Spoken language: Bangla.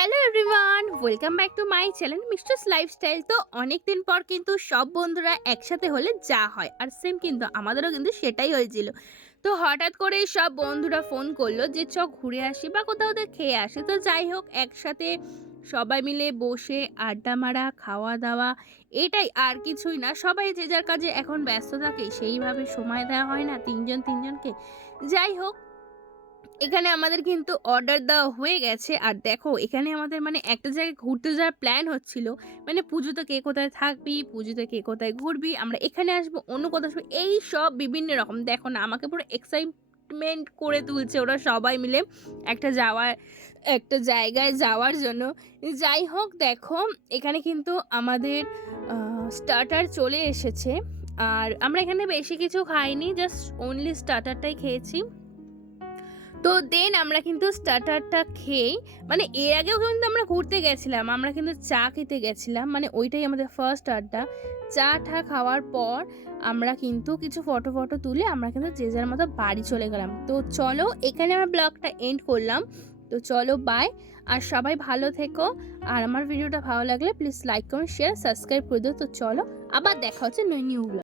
Hello everyone, welcome back to my channel misters lifestyle. তো অনেক দিন পর কিন্তু সব বন্ধুরা একসাথে হলে যা হয়, আর সেম কিন্তু আমাদেরও কিন্তু সেটাই হয়েছিল। তো হঠাৎ করেই সব বন্ধুরা ফোন করলো যে চ ঘুরে আসি বা কোথাও খেয়ে আসি। তো যাই হোক, একসাথে সবাই মিলে বসে আড্ডা মারা, খাওয়া দাওয়া, এটাই, আর কিছুই না। সবাই যে যার কাজে এখন ব্যস্ত থাকে, সেইভাবে সময় দেওয়া হয় না তিনজন তিনজনকে। যাই হোক, এখানে আমাদের কিন্তু অর্ডার দেওয়া হয়ে গেছে। আর দেখো, এখানে আমাদের মানে একটা জায়গায় ঘুরতে যাওয়ার প্ল্যান হচ্ছিল। মানে পুজোতে কে কোথায় থাকবি, পুজোতে কে কোথায় ঘুরবি, আমরা এখানে আসবো, অন্য কোথাও আসবো, এই সব বিভিন্ন রকম। দেখো না, আমাকে পুরো এক্সাইটমেন্ট করে তুলছে ওরা সবাই মিলে একটা জায়গায় যাওয়ার জন্য। যাই হোক, দেখো এখানে কিন্তু আমাদের স্টার্টার চলে এসেছে। আর আমরা এখানে বেশি কিছু খাইনি, জাস্ট অনলি স্টার্টারটাই খেয়েছি। তো দেন আমরা কিন্তু স্টার্টারটা খেয়েই, মানে এর আগেও কিন্তু আমরা ঘুরতে গেছিলাম, আমরা কিন্তু চা খেতে গেছিলাম, মানে ওইটাই আমাদের ফার্স্ট আড্ডা। চা টা খাওয়ার পর আমরা কিন্তু কিছু ফটো ফটো তুলে আমরা কিন্তু যে যার মতো বাড়ি চলে গেলাম। তো চলো, এখানে আমার ব্লগটা এন্ড করলাম। তো চলো, বাই। আর সবাই ভালো থেকো। আর আমার ভিডিওটা ভালো লাগলে প্লিজ লাইক করুন, শেয়ার, সাবস্ক্রাইব করে দিও। তো চলো, আবার দেখা হচ্ছে নিউ ব্লগ।